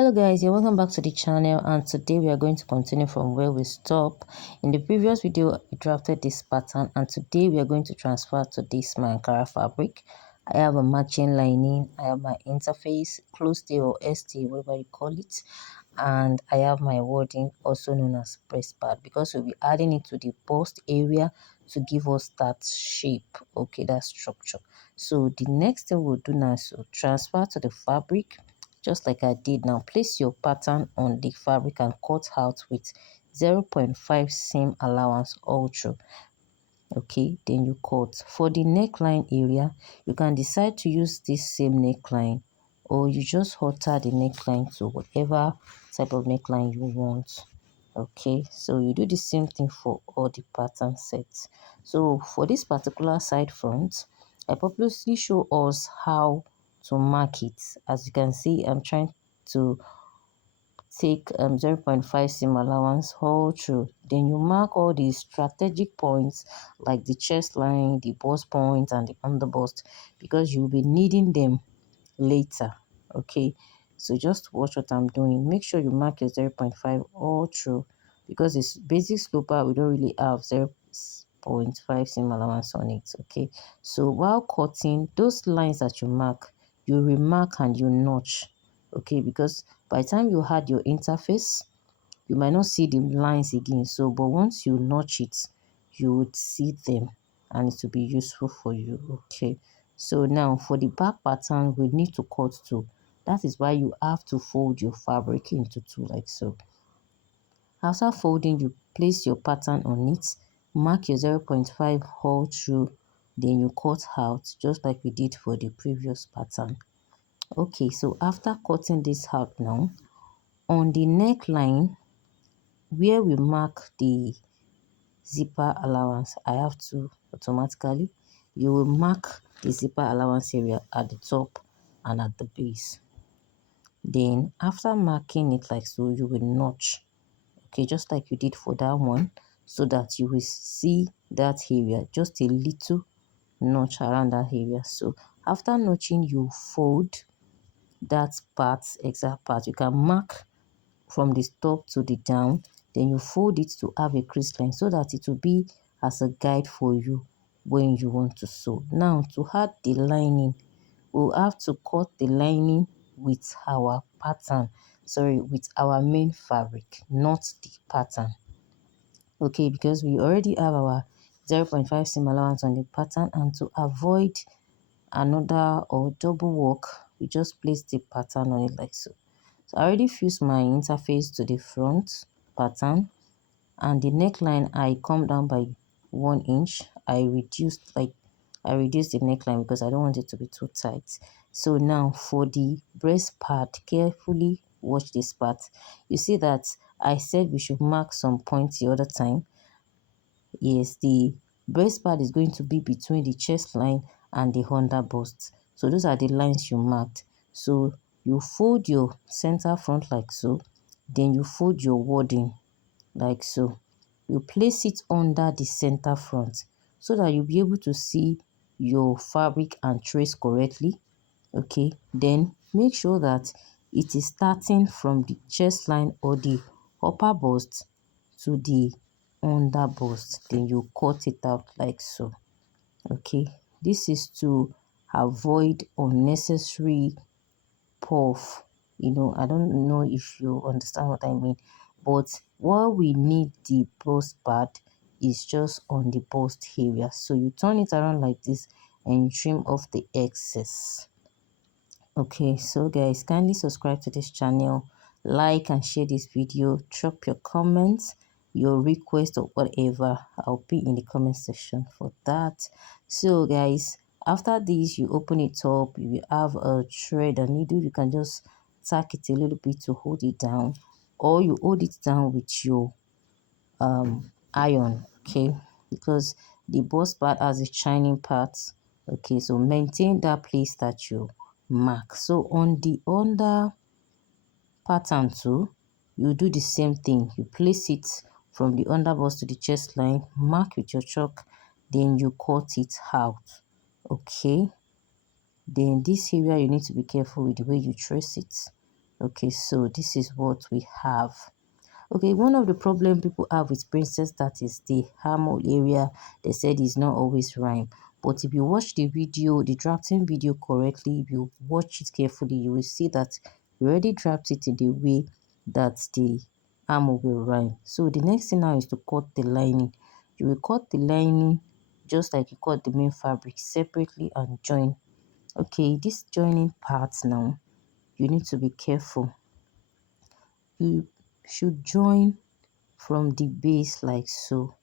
Hello guys, you're welcome back to the channel, and today we are going to continue from where we stop. In the previous video we drafted this pattern, and today we are going to transfer to this my Ankara fabric. I have a matching lining, I have my interface, close day or ST, whatever you call it, and I have my Walden, also known as breast pad, because we'll be adding it to the bust area to give us that shape, okay, that structure. So the next thing we'll do now is to transfer to the fabric just like I did. Now place your pattern on the fabric and cut out with 0.5 seam allowance all through. Okay, then you cut. For the neckline area, you can decide to use this same neckline, or you just alter the neckline to whatever type of neckline you want. Okay, so you do the same thing for all the pattern sets. So for this particular side front, I purposely show us how to mark it. As you can see, I'm trying to take 0.5 seam allowance all through. Then you mark all the strategic points like the chest line, the bust point, and the underbust, because you'll be needing them later. Okay, so just watch what I'm doing. Make sure you mark your 0.5 all through, because it's basic sloper, we don't really have 0.5 seam allowance on it. Okay, so while cutting those lines that you mark, you remark and you notch. Okay, because by the time you had your interface, you might not see the lines again. So but once you notch it, you would see them and it will be useful for you. Okay, so now for the back pattern, we need to cut two. That is why you have to fold your fabric into two, like so. After folding, you place your pattern on it, mark your 0.5 all through, then you cut out just like we did for the previous pattern. Okay, so after cutting this out now, on the neckline where we mark the zipper allowance, I have to automatically, you will mark the zipper allowance area at the top and at the base. Then after marking it like so, you will notch, okay, just like you did for that one, so that you will see that area, just a little notch around that area. So after notching, you fold that part, exact part. You can mark from the top to the down, then you fold it to have a crease line so that it will be as a guide for you when you want to sew. Now to add the lining, we'll have to cut the lining with our pattern, sorry, with our main fabric, not the pattern. Okay, because we already have our 0.5 seam allowance on the pattern, and to avoid another or double work, we just place the pattern on it like so. So I already fused my interface to the front pattern, and the neckline I come down by 1 inch. I reduced the neckline because I don't want it to be too tight. So now for the breast part, carefully watch this part. You see that I said we should mark some points the other time. Yes, the breast part is going to be between the chest line and the under bust. So those are the lines you marked. So you fold your center front like so, then you fold your wadding like so. You place it under the center front so that you'll be able to see your fabric and trace correctly. Okay, then make sure that it is starting from the chest line or the upper bust to the under bust, then you cut it out like so. Okay, this is to avoid unnecessary puff. I don't know if you understand what I mean, but what we need the bust part is just on the bust area. So you turn it around like this and you trim off the excess. Okay, so guys, kindly subscribe to this channel, like and share this video, drop your comments, your request or whatever. I'll be in the comment section for that. So guys, after this, you open it up, you have a thread and needle. You can just tack it a little bit to hold it down, or you hold it down with your iron. Okay, because the bust part has a shining part. Okay, so maintain that place that you mark. So on the under pattern too, you do the same thing. You place it from the under bust to the chest line, mark with your chalk, then you cut it out. Okay, then this area you need to be careful with the way you trace it. Okay, so this is what we have. Okay, one of the problem people have with Princess Dart is the armhole area. They said is not always rhyme. But if you watch the video, the drafting video correctly, if you watch it carefully, you will see that you already draft it in the way that the armhole will rhyme. So the next thing now is to cut the lining. You will cut the lining just like you cut the main fabric separately and join. Okay, this joining part now, you need to be careful. You should join from the base like so,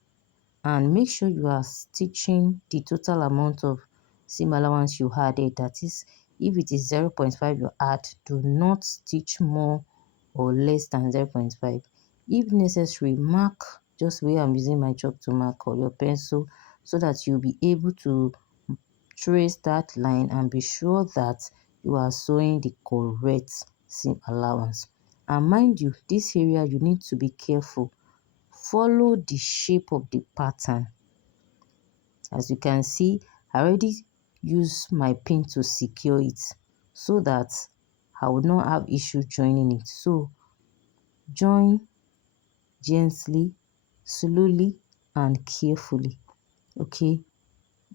and make sure you are stitching the total amount of seam allowance you added. That is, if it is 0.5 you add, do not stitch more or less than 0.5. If necessary, mark just where I'm using my chalk to mark, or your pencil, so that you'll be able to trace that line and be sure that you are sewing the correct seam allowance. And mind you, this area you need to be careful. Follow the shape of the pattern. As you can see, I already used my pin to secure it so that I would not have issue joining it. So join gently, slowly and carefully. Okay,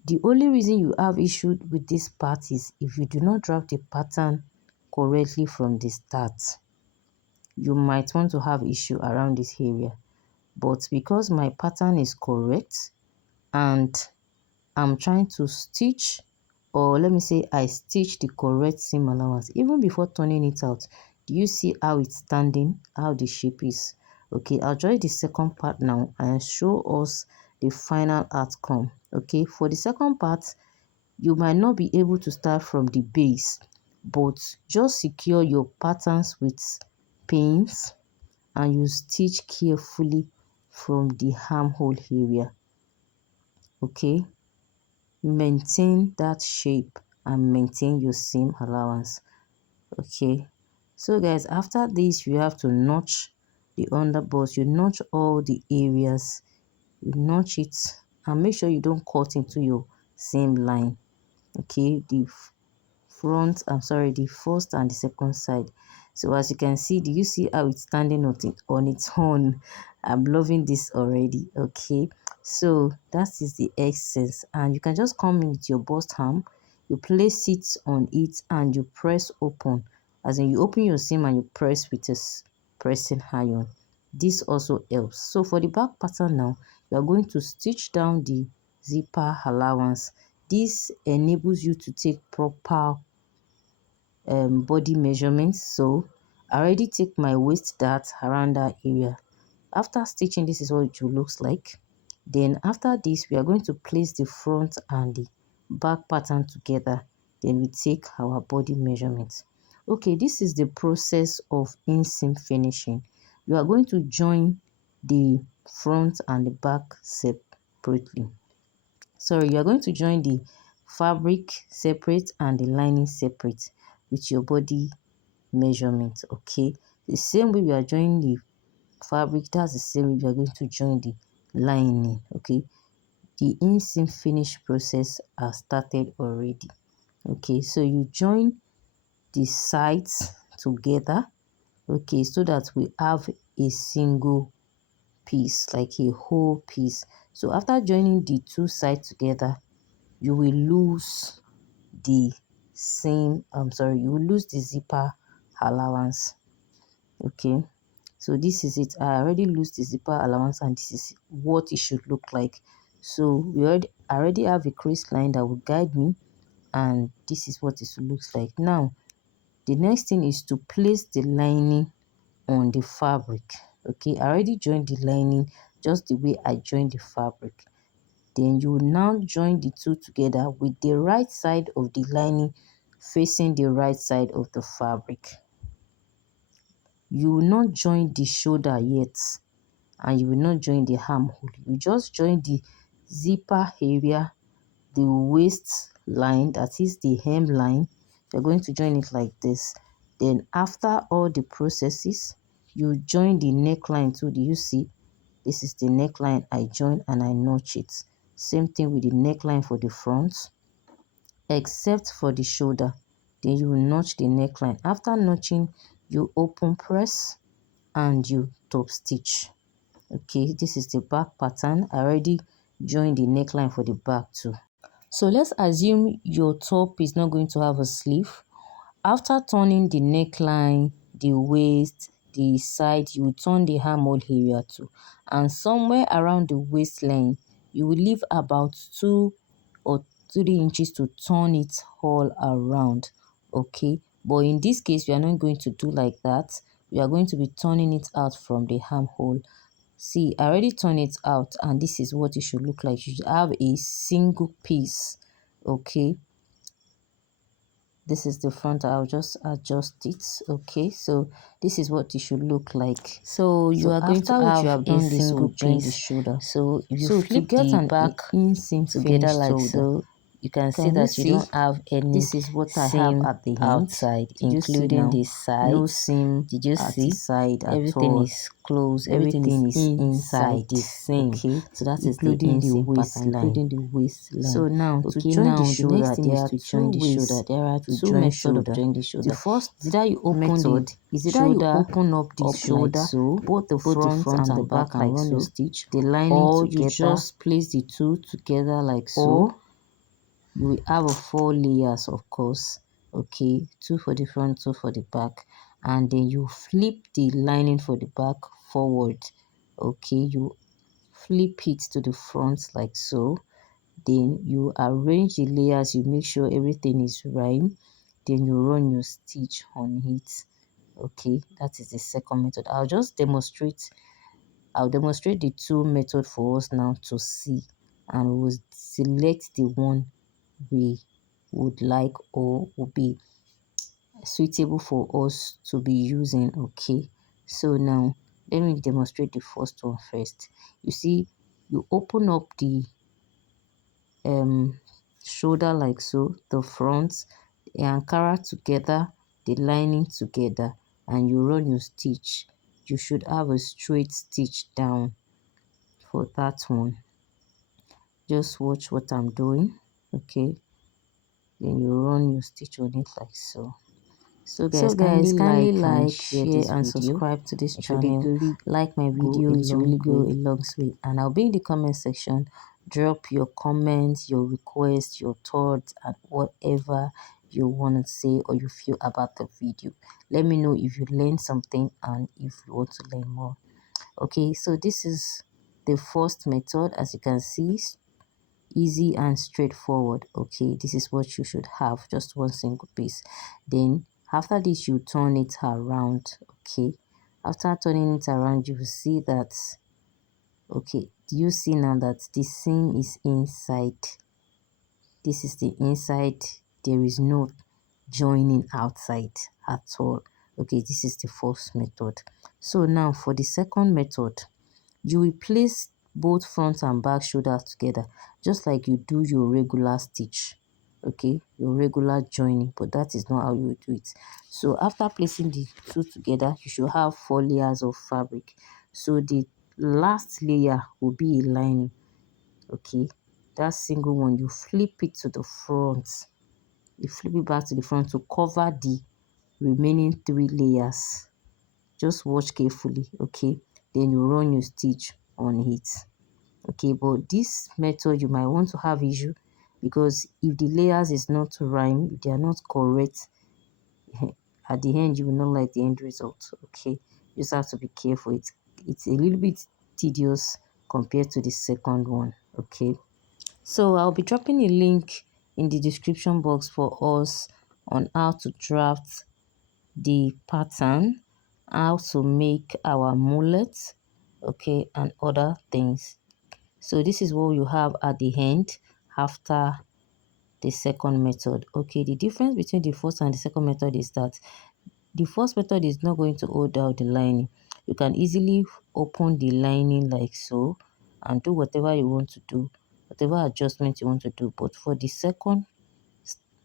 the only reason you have issue with this part is if you do not draft the pattern correctly from the start. You might want to have issue around this area, but because my pattern is correct and I'm trying to stitch, or let me say I stitch the correct seam allowance even before turning it out. Do you see how it's standing, how the shape is? Okay, I'll join the second part now and show us the final outcome. Okay, for the second part, you might not be able to start from the base, but just secure your patterns with pins and you stitch carefully from the armhole area. Okay, maintain that shape and maintain your seam allowance. Okay, so guys, after this you have to notch the underbust. You notch all the areas, you notch it and make sure you don't cut into your seam line. Okay, the front, I'm sorry, the first and the second side. So as you can see, do you see how it's standing on its own? I'm loving this already. Okay, so that is the essence, and you can just come in with your bust arm, you place it on it and you press open, as in you open your seam and you press with a pressing iron. This also helps. So for the back pattern now, you are going to stitch down the zipper allowance. This enables you to take proper body measurements. So I already take my waist dart around that area. After stitching, this is what it looks like. Then after this, we are going to place the front and the back pattern together. Then we take our body measurements. Okay, this is the process of inseam finishing. You are going to join the front and the back separately. Sorry, you are going to join the fabric separate and the lining separate with your body measurement. Okay, the same way we are joining the fabric, that's the same way we are going to join the lining. Okay, the inseam finish process has started already. Okay, so you join the sides together, okay, so that we have a single piece, like a whole piece. So after joining the two sides together, you will lose the you will lose the zipper allowance. Okay, so this is it. I already lose the zipper allowance and this is what it should look like. So I already have a crease line that will guide me, and this is what it looks like. Now the next thing is to place the lining on the fabric. Okay, I already joined the lining just the way I joined the fabric. Then you will now join the two together with the right side of the lining facing the right side of the fabric. You will not join the shoulder yet, and you will not join the armhole. You just join the zipper area, the waist line, that is the hem line. You're going to join it like this. Then after all the processes, you join the neckline too. Do you see? This is the neckline I join and I notch it. Same thing with the neckline for the front, except for the shoulder. Then you will notch the neckline. After notching, you open press and you top stitch. Okay, this is the back pattern. I already joined the neckline for the back too. So let's assume your top is not going to have a sleeve. After turning the neckline, the waist, the side, you will turn the armhole area too. And somewhere around the waistline, you will leave about 2 or 3 inches to turn it all around. Okay, but in this case, we are not going to do like that. We are going to be turning it out from the armhole. See, I already turned it out, and this is what it should look like. You should have a single piece. Okay, this is the front. I'll just adjust it. Okay, so this is what it should look like. So you are going to have a single piece. Shoulder. So if you flip to get the back inseam together like so, you can see that you don't have any. This is what I have at the end outside, including the sides. No seam. Did you see? Side everything is closed. Everything is inside the seam. Okay, so that is the inseam pattern, including the waistline. So now to join the shoulder, the next thing is to join the shoulder. There are two methods of joining the shoulder. The first is that you open the shoulder, open up the shoulder, like so, both the front and the back, and run your stitch, the lining or together. You just place the two together like so. Or you will have a 4 layers, of course. Okay, 2 for the front, 2 for the back, and then you flip the lining for the back forward. Okay, you flip it to the front like so. Then you arrange the layers, you make sure everything is right. Then you run your stitch on it. Okay, that is the second method. I'll demonstrate the two methods for us now to see, and we will select the one we would like or would be suitable for us to be using. Okay, so now let me demonstrate the first one first. You see, you open up the shoulder like so, the front, the ankara together, the lining together, and you run your stitch. You should have a straight stitch down for that one. Just watch what I'm doing. Okay, then you run your stitch on it like so. So guys, kindly like, share and subscribe to this channel. Like my video, it really go a long way. And I'll be in the comment section. Drop your comments, your requests, your thoughts, and whatever you want to say or you feel about the video. Let me know if you learned something and if you want to learn more. Okay, so this is the first method. As you can see, easy and straightforward. Okay, this is what you should have, just one single piece. Then after this, you turn it around. Okay, after turning it around, you will see that, okay, do you see now that the seam is inside? This is the inside. There is no joining outside at all. Okay, this is the first method. So now for the second method, you will place both front and back shoulder together, just like you do your regular stitch. Okay, your regular joining, but that is not how you do it. So after placing the two together, you should have 4 layers of fabric. So the last layer will be a lining. Okay, that single one, you flip it to the front. You flip it back to the front to cover the remaining 3 layers. Just watch carefully. Okay, then you run your stitch on it. Okay, but this method you might want to have issue, because if the layers is not rhyme, if they are not correct, at the end you will not like the end result. Okay, you just have to be careful. It's a little bit tedious compared to the second one. Okay, so I'll be dropping a link in the description box for us on how to draft the pattern, how to make our mullet, okay, and other things. So this is what you have at the end after the second method. Okay, the difference between the first and the second method is that the first method is not going to hold out the lining. You can easily open the lining like so and do whatever you want to do, whatever adjustment you want to do. But for the second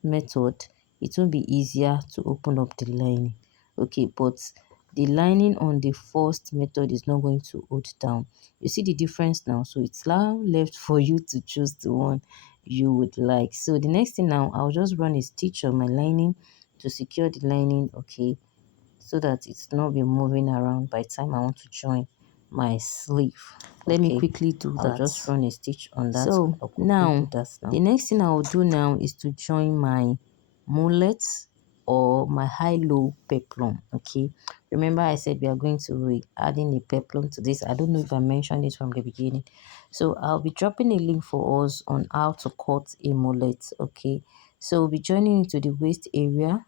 method, it will be easier to open up the lining. Okay, but the lining on the first method is not going to hold down. You see the difference now? So it's now left for you to choose the one you would like. So the next thing now, I'll just run a stitch on my lining to secure the lining. Okay, so that it's not be moving around by the time I want to join my sleeve. Let me quickly do that. I'll just run a stitch on that. So now the next thing I will do now is to join my mullets or my high-low peplum. Okay, remember I said we are going to be adding a peplum to this. I don't know if I mentioned it from the beginning, so I'll be dropping a link for us on how to cut a mullet. Okay, so we'll be joining into the waist area.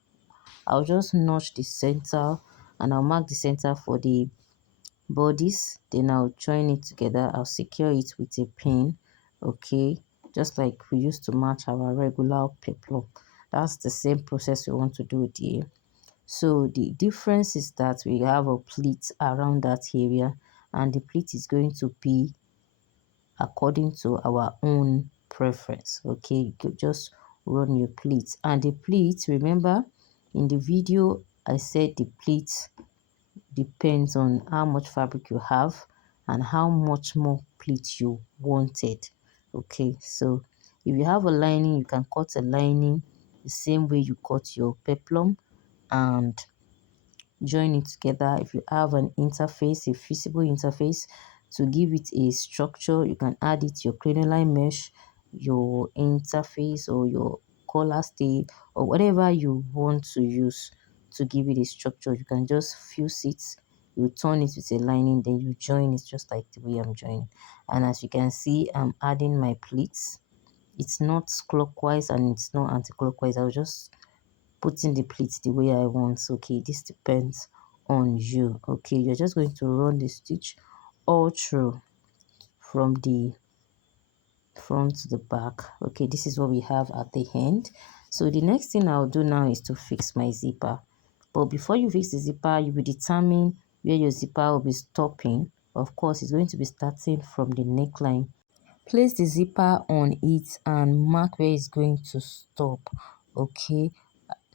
I'll just notch the center and I'll mark the center for the bodies, then I'll join it together. I'll secure it with a pin, okay, just like we used to match our regular peplum. That's the same process we want to do it here. So the difference is that we have a pleat around that area, and the pleat is going to be according to our own preference. Okay, you could just run your pleats, and the pleats, remember in the video I said the pleats depends on how much fabric you have and how much more pleat you wanted. Okay, so if you have a lining, you can cut a lining the same way you cut your peplum and join it together. If you have an interface, a feasible interface to give it a structure, you can add it your crinoline mesh, your interface, or your collar stay, or whatever you want to use to give it a structure. You can just fuse it, you turn it with a lining, then you join it just like the way I'm joining. And as you can see, I'm adding my pleats. It's not clockwise and it's not anti-clockwise. I'll just putting the pleats the way I want. Okay, this depends on you. Okay, you're just going to run the stitch all through from the front to the back. Okay, this is what we have at the end. So the next thing I'll do now is to fix my zipper. But before you fix the zipper, you will determine where your zipper will be stopping. Of course, it's going to be starting from the neckline. Place the zipper on it and mark where it's going to stop. Okay,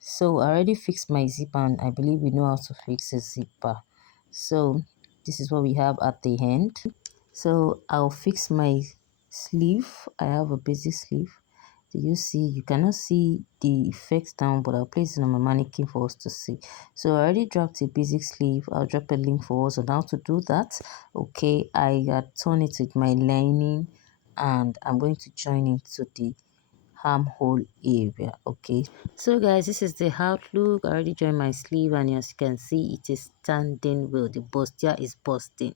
so I already fixed my zipper and I believe we know how to fix a zipper. So this is what we have at the end. So I'll fix my sleeve. I have a basic sleeve. Do you see? You cannot see the effects down, but I'll place it on my mannequin for us to see. So I already dropped a basic sleeve. I'll drop a link for us on how to do that. Okay, I turn it with my lining and I'm going to join it to the armhole area. Okay, so guys, this is the outlook. I already joined my sleeve and as you can see, it is standing well. The bustier is busting.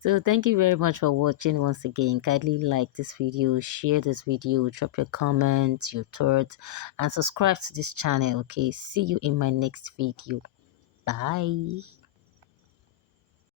So thank you very much for watching. Once again, kindly like this video, share this video, drop your comments, your thoughts, and subscribe to this channel. Okay, see you in my next video. Bye.